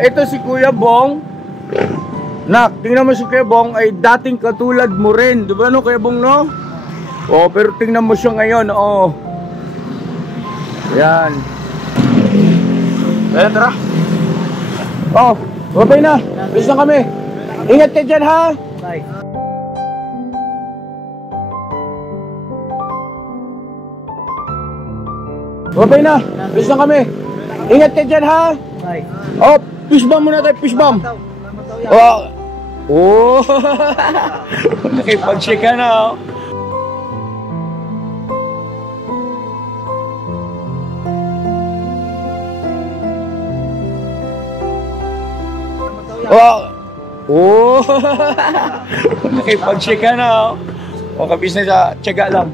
Ito si Kuya Bong. Nak, tingnan mo si Kuya Bong ay dating katulad mo rin. Di ba no, Kuya Bong, no? Pero tingnan mo siya ngayon, Yan. Ayan, tara. Okay na. Bis na kami. Ingat ka dyan, ha? Bye. Okay na. Bis na kami. Ingat ka dyan, ha? Bye. Fish bomb muna tayo, fish bomb. Nakipag-check ka na, Nakipag-check ka na, Kabis na sa tiyaga lang.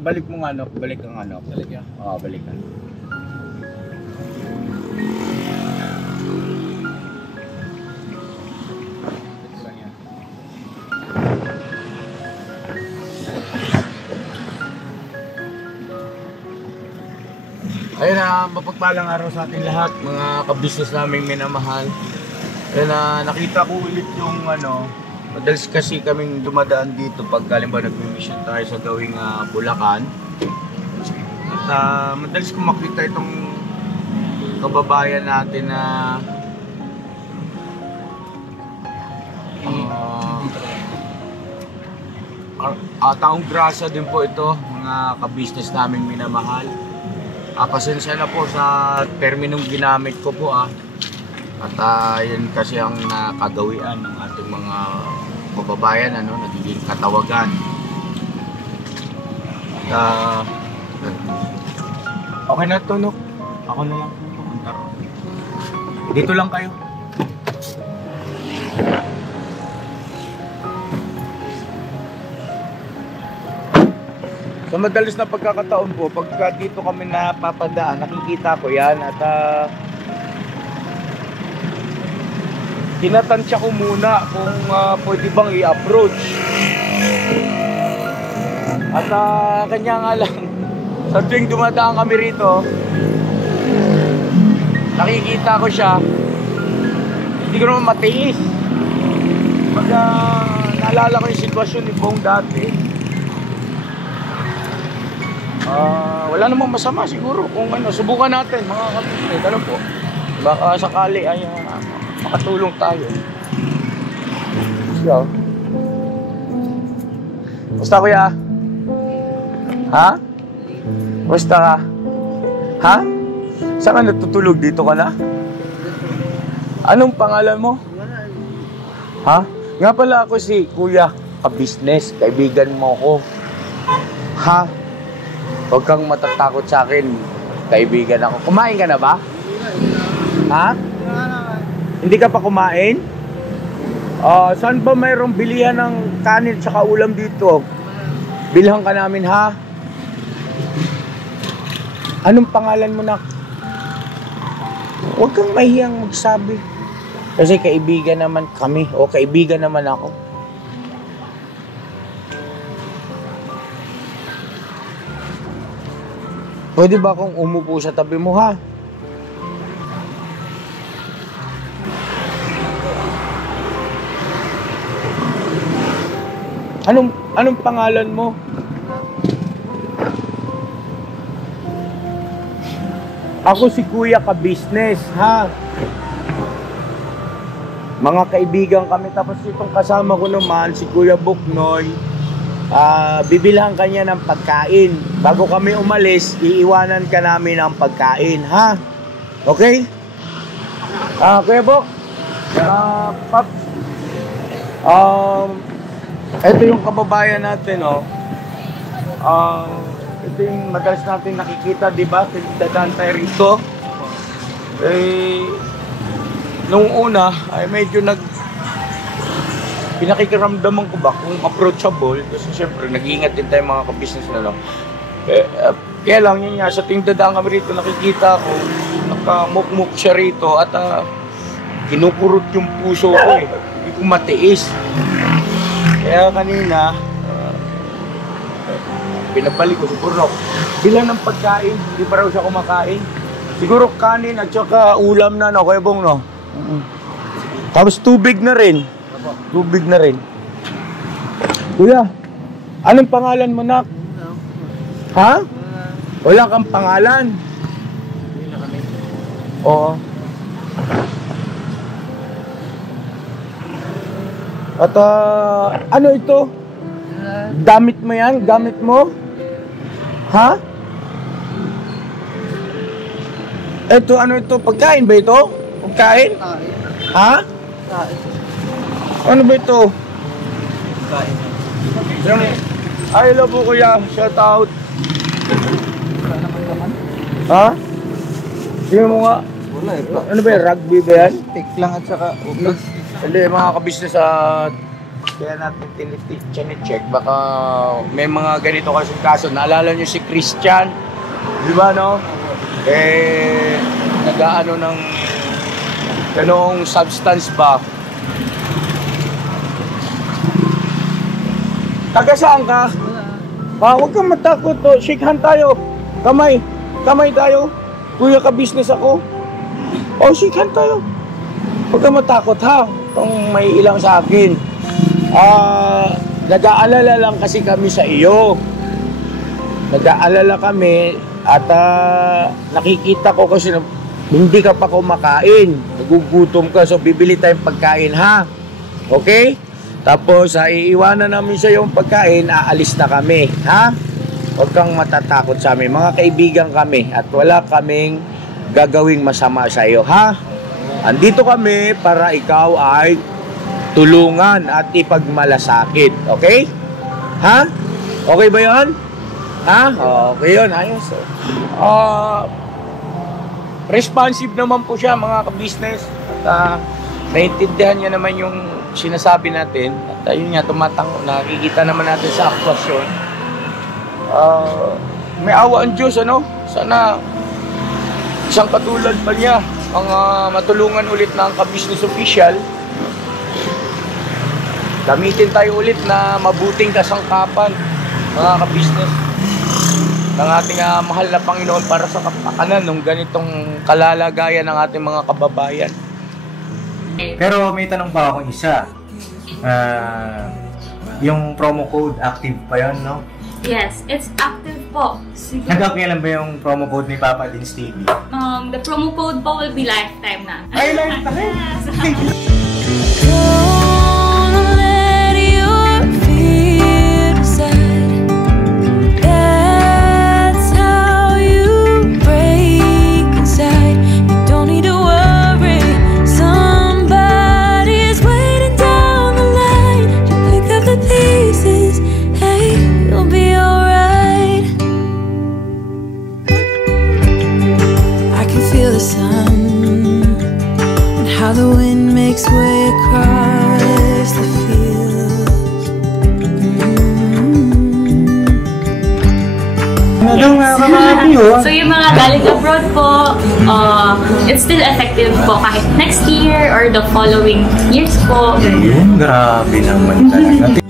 Balik mo nga, balik ang Balik yan? Balik ka. Ayun na, mapagpalang araw sa ating lahat, mga kabisnes naming minamahal. Ayun na, nakita ko ulit yung madalas kasi kaming dumadaan dito pag halimbawa nag-mission tayo sa gawing Bulacan. At madalas ko makita itong kababayan natin na taong grasa din po ito, mga kabisnes naming minamahal. Pasensya na po sa terminong ginamit ko po At yun kasi ang nakagawian ng ating mga kababayan, nagiging katawagan. Okay na ito, no? Ako na lang pupunta ron. Dito lang kayo. Sa madalas na pagkakataon po, pagka dito kami napapadaan, nakikita ko yan at tinatansya ko muna kung pwede bang i-approach. At kanya nga lang, sa tuwing dumadaan kami rito, nakikita ko siya, hindi ko naman matiis. Pagka naalala ko yung sitwasyon ni Bong dati, wala namang masama siguro kung subukan natin mga kapatid. Po, baka sakali ay makatulong tayo. Basta kuya? Ha? Basta ka? Ha? Saan ka natutulog? Dito ka na? Anong pangalan mo? Ha? Nga pala ako si Kuya Kabisnes. Kaibigan mo ko. Ha? Huwag kang matatakot sa akin. Kaibigan ako. Kumain ka na ba? Ha? Hindi ka pa kumain? Saan ba mayroong bilihan ng kanin tsaka ulam dito? Bilhan ka namin, ha? Anong pangalan mo, nak? Huwag kang mahiyang magsabi. Kasi kaibigan naman kami. O kaibigan naman ako. Pwede ba akong umupo sa tabi mo, ha? Anong pangalan mo? Ako si Kuya Ka-Business, ha? Mga kaibigan kami, tapos itong kasama ko naman, si Kuya Buknoy. Bibilhan kanya ng pagkain. Bago kami umalis, iiwanan ka namin ng pagkain, ha? Okay? Kuya Buk, Paps, ito yung kababayan natin, oh. Ito yung madalas natin nakikita, di ba? Dadaan tayo rito. Nung una, ay medyo pinakikiramdaman ko ba kung approachable. Kasi syempre, nag-iingat din tayo mga ka-business na lang. Kaya lang yun nga, sa ting dadaan kami rito, nakikita ko, nakamukmuk siya rito at kinukurot yung puso ko eh. Hindi ko matiis. Kaya kanina, pinabalik ko siguro. Bilang ng pagkain, hindi pa raw siya kumakain. Siguro kanin at saka ulam na, no? Kuya Bong, no? Tapos tubig na rin. Tubig na rin. Kuya, anong pangalan mo, nak? Ha? Wala kang pangalan? Oo. At ano ito? Gamit mo yan? Gamit mo? Ha? Ito, ano ito? Pagkain ba ito? Pagkain? Ha? Ano ba ito? Ay, hello po kuya. Shout out. Ha? Tingnan mo nga. Wala eh. Ano ba yan? Rugby ba yan? Tik lang at saka Hindi, mga kabisnes kaya natin tinicheck. Baka may mga ganito kasi kaso. Naalala nyo si Christian? Di ba, no? Nag-ano ng ganong substance ba? Taga saan ka? Huwag kang matakot to. Shake hand tayo. Kamay tayo. Kuya ka-business ako. Shake hand tayo. Huwag kang matakot ha. Kung may ilang sa akin. Nag-aalala lang kasi kami sa iyo. Nag-aalala kami at nakikita ko kasi hindi ka pa kumakain. Nagugutom ka, so bibili tayong pagkain ha. Okay? Tapos iiwanan namin sa yung pagkain, aalis na kami, ha? Huwag kang matatakot sa amin. Mga kaibigan kami at wala kaming gagawing masama sa iyo, ha? Andito kami para ikaw ay tulungan at ipagmalasakit, okay? Ha? Okay ba 'yon? Ha? Okay 'yon, ayos. Responsive naman po siya, mga ka-business. At naiintindihan niya naman yung sinasabi natin. At ayun nga, nakikita naman natin sa aktwasyon. May awa ang Diyos, ano? Sana isang katulad pa niya ang matulungan ulit ng ka-business official. Gamitin tayo ulit na mabuting kasangkapan, mga ka-business, ng ating mahal na Panginoon para sa kapakanan ng ganitong kalalagayan ng ating mga kababayan. Pero may tanong pa akong isa. Yung promo code active pa yun, no? Yes, it's active po. Hanggang kailan ba yung promo code ni Papa Dins TV? The promo code po will be lifetime na. Ay, lifetime! How the wind makes way across the fields. So yung mga galing abroad po, it's still effective po kahit next year or the following years po. Ayun, grabe naman talaga.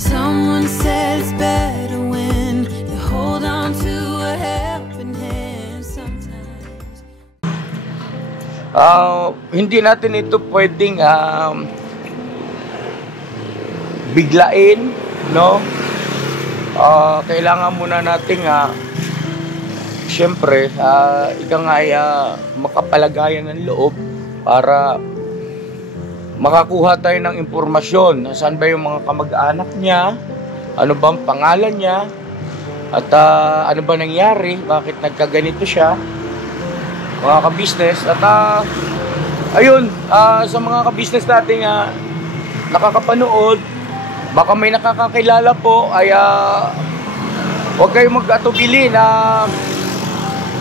Someone said it's better when you hold on to a helping hand sometimes. Hindi natin ito pwedeng biglain, no? Kailangan muna nating siyempre, ika nga ay makapalagayan ng loob para makakuha tayo ng impormasyon. Saan ba yung mga kamag-anak niya? Ano ba ang pangalan niya? At ano ba nangyari? Bakit nagkaganito siya? Mga ka-business. At ayun, sa mga ka-business natin nakakapanood, baka may nakakakilala po, ay huwag kayong mag-atubili na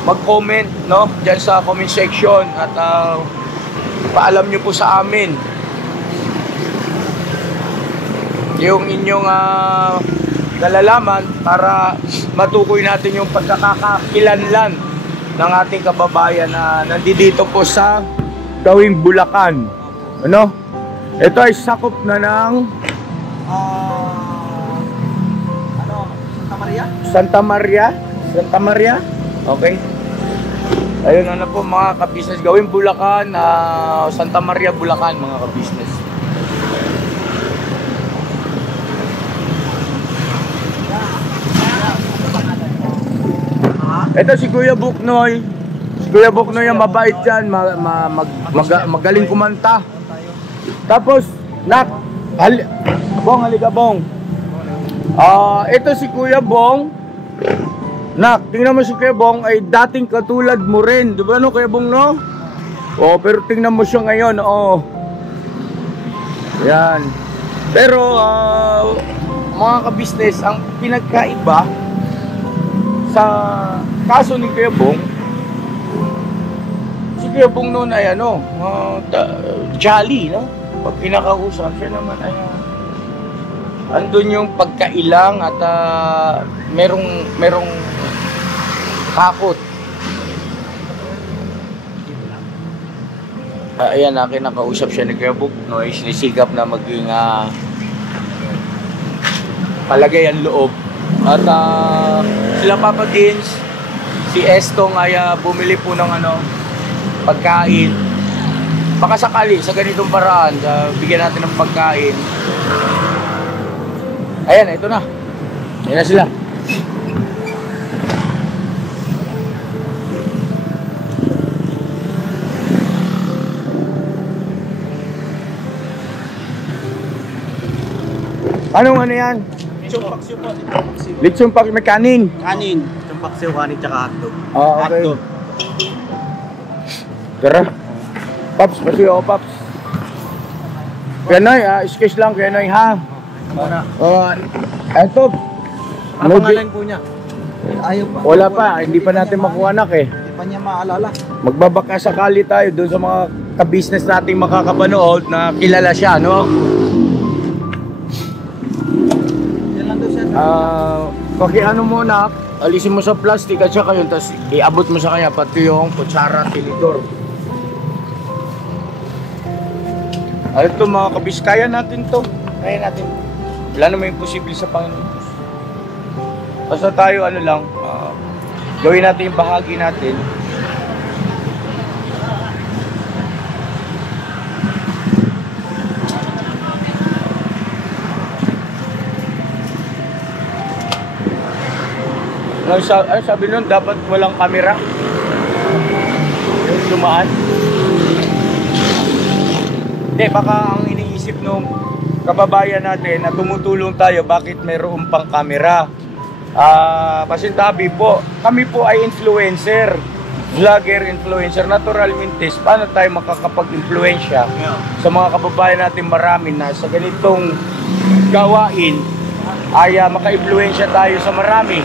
mag-comment, no? Diyan sa comment section at paalam nyo po sa amin yung inyong nalalaman para matukoy natin yung pagkakakakilanlan ng ating kababayan na nandito po sa Gawing Bulacan. Ano? Ito ay sakop na ng Santa Maria? Santa Maria? Okay. Ayun, ano po mga ka-business, Gawing Bulacan, Santa Maria, Bulacan, mga ka-business. Ito si Kuya Buknoy. Si Kuya Buknoy ang mabait dyan, magaling kumanta. Tapos, Bong, halika Bong. Ito si Kuya Bong. Nak, tingnan mo si Kuya Bong ay dating katulad mo rin. Di ba no, Kuya Bong, no? Pero tingnan mo siya ngayon, Yan. Pero, mga ka-business, ang pinagkaiba sa kaso ni Kuya Bong, si Kuya Bong noon ay jolly, no? Pag kinakausap siya naman ay andun yung pagkailang at merong kakot. Ayan, kinakausap siya ni Kuya Bong, no? Sinisigap na maging palagay ang loob. At sila Papa Dins, si Estong ay bumili po ng pagkain. Baka sakali sa ganitong paraan, bigyan natin ng pagkain. Ayan, ito na. Ayan na sila. Anong ano yan? Lechon po. Lechon pak, may kanin. Kanin. Lechon paksiw, kanin, tsaka hotdog. Okay. Tara. Paps, pasi ako, Paps. Kaya Noy, sketch lang, kaya Noy, ha? Eto. Ano pangalan po niya? Ayaw pa. Wala pa, hindi pa natin makuha anak eh. Hindi pa niya maalala. Magbabaka sakali tayo doon sa mga ka-business nating makakapanood na kilala siya, no? Yan lang daw siya. Pakiano mo na, alisin mo sa plastic at saka yun, tapos iabot mo sa kanya pati yung kutsara, tinidor. Ito mga kabis, kaya natin to. Kaya natin. Wala naman imposible sa Panginoon. Basta tayo gawin natin yung bahagi natin. Ano sabi nun? Dapat walang kamera. Yung dumaan. Hindi, baka ang iniisip nung kababayan natin na tumutulong tayo, bakit mayroon pang kamera? Pasintabi po, kami po ay influencer, vlogger, influencer. Natural mintis, paano tayo makakapag-influensya sa mga kababayan natin marami na sa ganitong gawain ay maka-influensya tayo sa marami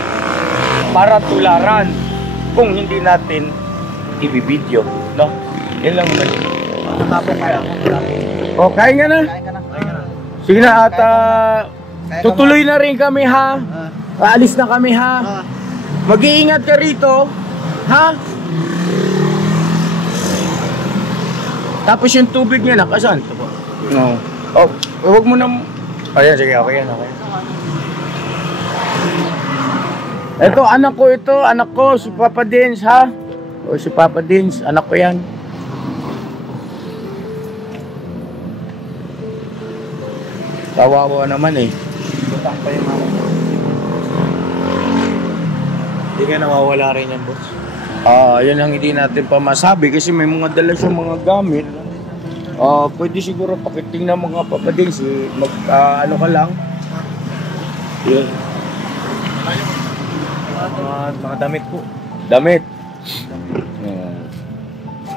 para tularan kung hindi natin i-video, no? Yan lang naman. Kain ka na? Sige na, at tutuloy na rin kami, ha? Aalis na kami, ha? Mag-iingat ka rito, ha? Tapos yung tubig niya, nakasan? No. Huwag mo na... Ayan, sige, okay yan, okay. Ito, anak ko, si Papa Dins, ha? O si Papa Dins, anak ko yan. Kawawa naman eh. Butang pa yung mga. Hindi ka nawawala rin yan, boss. Yan ang hindi natin pa masabi kasi may mga dala siyang mga gamit. Pwede siguro pakitingnan mga papading ano ka lang. Yeah. Mga damit po. Damit.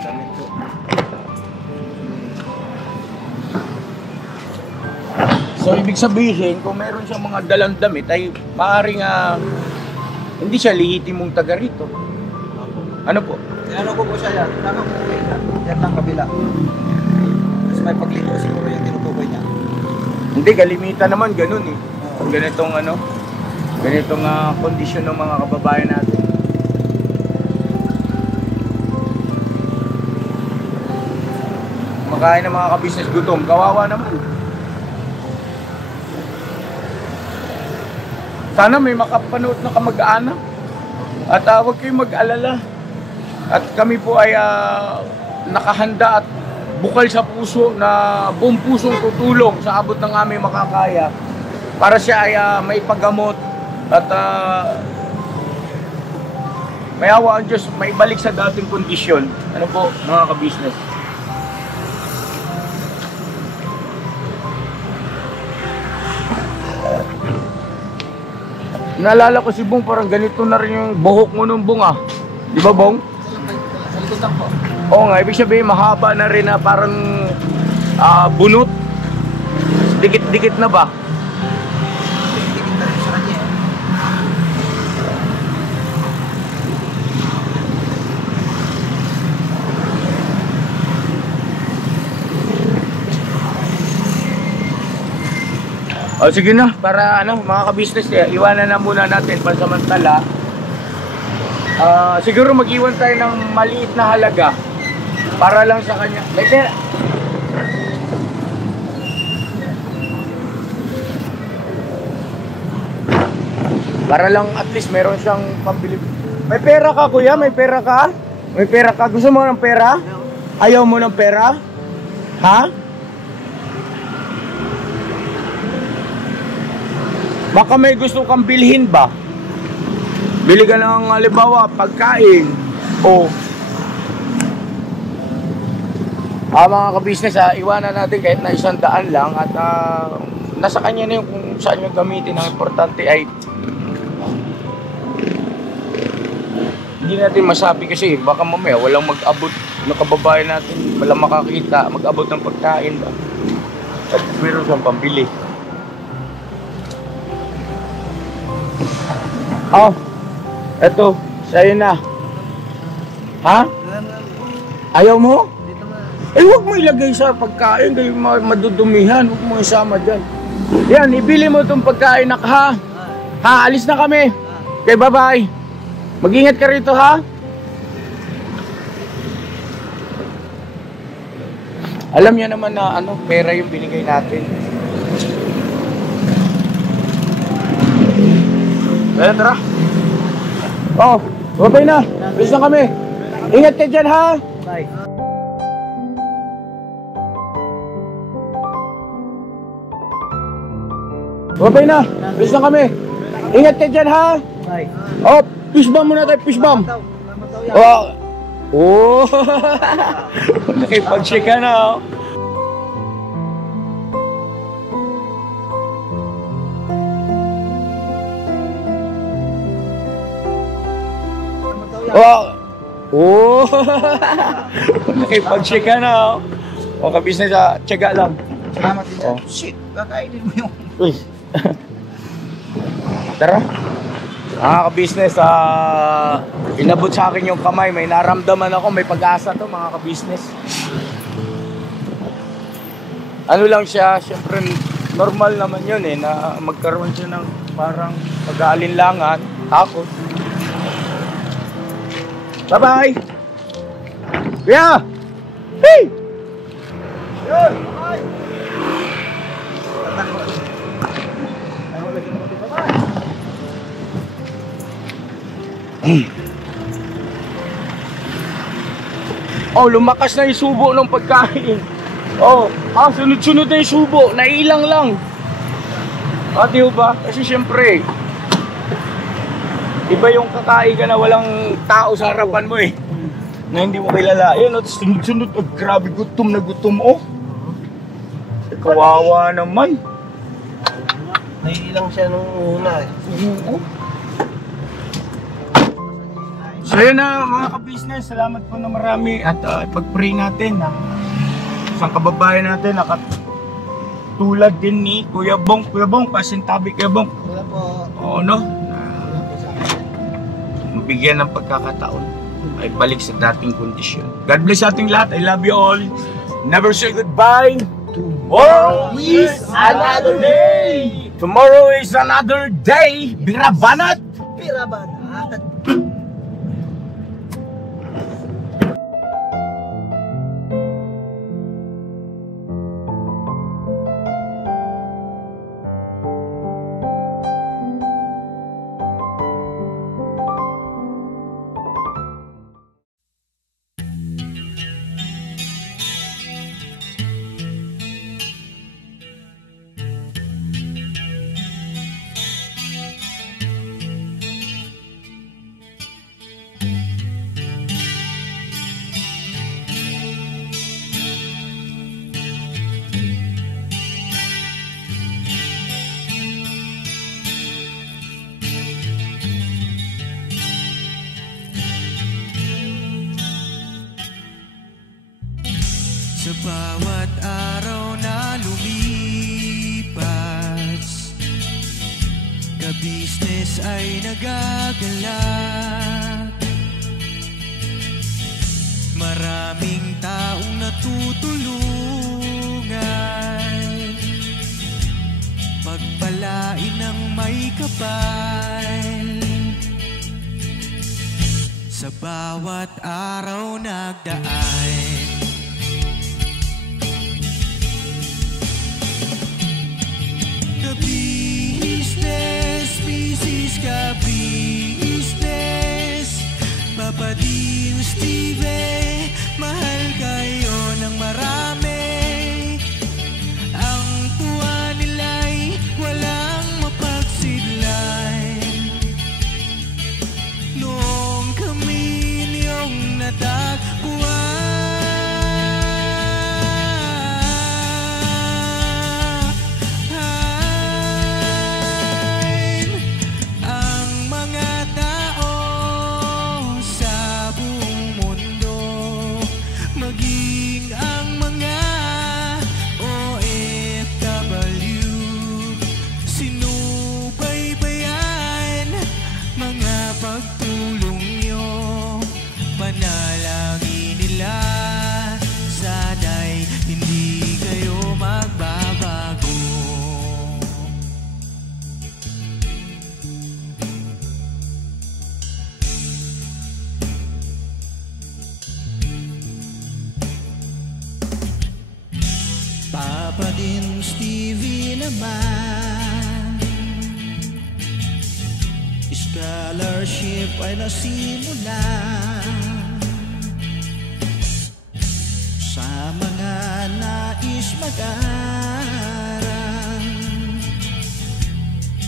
Damit po. So ibig sabihin kung meron siyang mga dalang damit ay maaaring hindi siya lihitin mong taga rito. Ano po? Tinanong ko po siya yan. Tinanong ko po yan. Yan lang kabila. Tapos may paglito siguro yung tinutukoy niya. Hindi, kalimitan naman ganun eh. Ganitong kondisyon ng mga kababayan natin. Makain ng mga kabisnes gutom, kawawa naman. Sana may makapanood na kamag-anak. At huwag kayong mag-alala. At kami po ay nakahanda at bukal sa puso na buong pusong tutulong sa abot ng aming makakaya para siya ay maipagamot at may awa ang Diyos, maibalik sa dating kondisyon. Ano po, mga kabisnes? Naalala ko si Bong, parang ganito na rin yung buhok mo nung Bong Di ba Bong? Sa likod lang po. Oo nga, ibig sabihin mahaba na rin na parang bunot. Dikit-dikit na ba? Tingin na rin sa kanya. Sige na, para mga kabisnes, iwanan na muna natin pansamantala. Siguro mag-iwan tayo ng maliit na halaga para lang sa kanya. May pera. Para lang at least meron siyang pambili. May pera ka kuya? May pera ka? May pera ka? Gusto mo ng pera? Ayaw mo ng pera? Ha? Baka may gusto kang bilhin ba? Bili ka ng halimbawa, pagkain o mga kabisnes, iwanan natin kahit na 100 lang at nasa kanya na yung kung saan yung gamitin. Ang importante ay hindi natin masabi kasi baka mamaya walang mag-abot ng kababayan natin, walang makakita, mag-abot ng pagkain ba? At meron siyang pambili. Eto, sa'yo na. Ha? Ayaw mo? Huwag mo ilagay sa pagkain, kayo madudumihan, huwag mo isama dyan. Yan, ibili mo itong pagkain na ha? Ha, alis na kami. Okay, bye-bye. Mag-ingat ka rito, ha? Alam niya naman na pera yung binigay natin. Ayan, tara. Okay na. Bis na kami. Ingat ka dyan, ha? Bye. Okay na. Bis na kami. Ingat ka dyan, ha? Bye. Fish bomb muna tayo, fish bomb. Nakipag-shake ka na, Nakipag-shake ka na, kabisnes tiyaga lang. Salamat din dyan. Shit, kakainin mo yung... Uy. Tara. Kabisnes, inabot sa akin yung kamay. May naramdaman ako, may pag-asa to mga kabisnes. Ano lang siya, syempre normal naman yun na magkaroon siya ng parang pag-aalinlangan, takot. Bye-bye! Kuya! Hey! Yun! Bye! Lumakas na yung subo ng pagkain. Sunod-sunod na yung subo. Nailang lang. Pati ba? Kasi syempre, iba yung kakain ka na walang tao sa harapan mo eh. Na hindi mo kilala. Ayun, at sunod-sunod, grabe gutom na gutom, oh. Kawawa naman. Naiilang siya nung una eh. So yun na mga ka-business, salamat po na marami at pag-pray natin na isang kababayan natin nakatulad din ni Kuya Bong. Kuya Bong, pasintabi Kuya Bong. Wala po. Oo, no? Wala po sa akin. Mabigyan ng pagkakataon ay balik sa dating kondisyon. God bless ating lahat. I love you all. Never say goodbye. Tomorrow is another day. Tomorrow is another day. Birabanat. Birabanat. Sa bawat araw na lumipas, ka-business ay nagagalak. Maraming taong natutulungan, pagpalain ng may kapal. Sa bawat araw nagdaan, business, business ka business. Papa Dio, Steve, mahal kayo ng marami. Ang tuwa nila'y walang mapagsidlay. Noong kami niyong natagpuan, Papa din Stevie naman, scholarship ay nasimula sa mga nais mag-aral.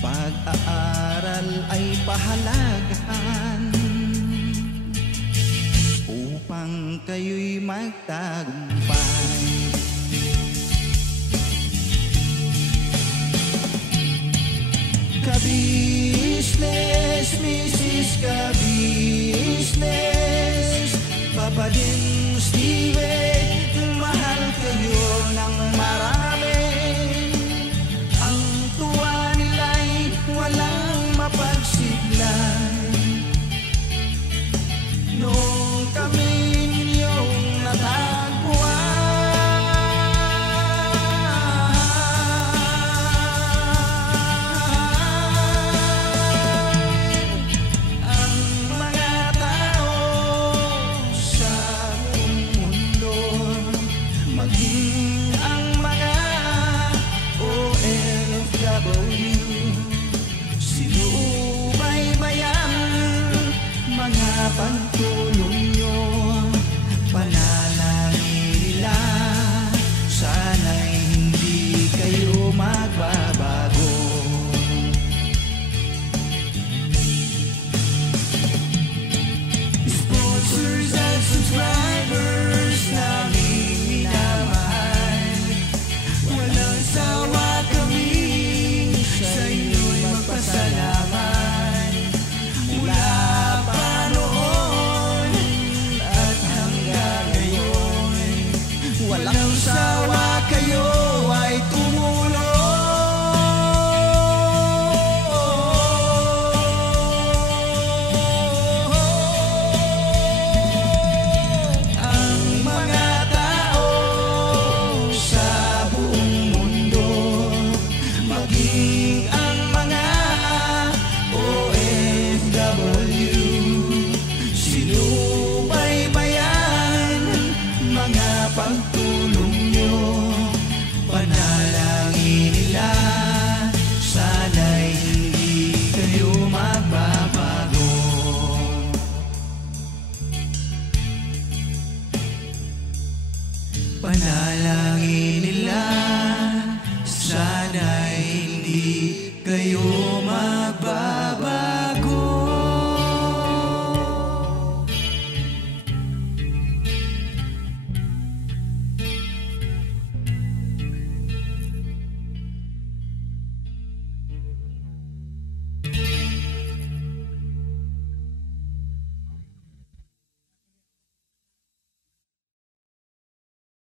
Pag-aaral ay pahalagahan upang kayo'y magtagumpay. Ka-business, Mrs. Ka-business, Papa din Steve, mahal kayo ng marami. Ang tuwa nila'y walang mapagsiglay. Noong kami ninyong natagpuan, pagtulong nyo, panalangin nila, sana'y hindi kayo magbabago. Panalangin nila, sana'y hindi kayo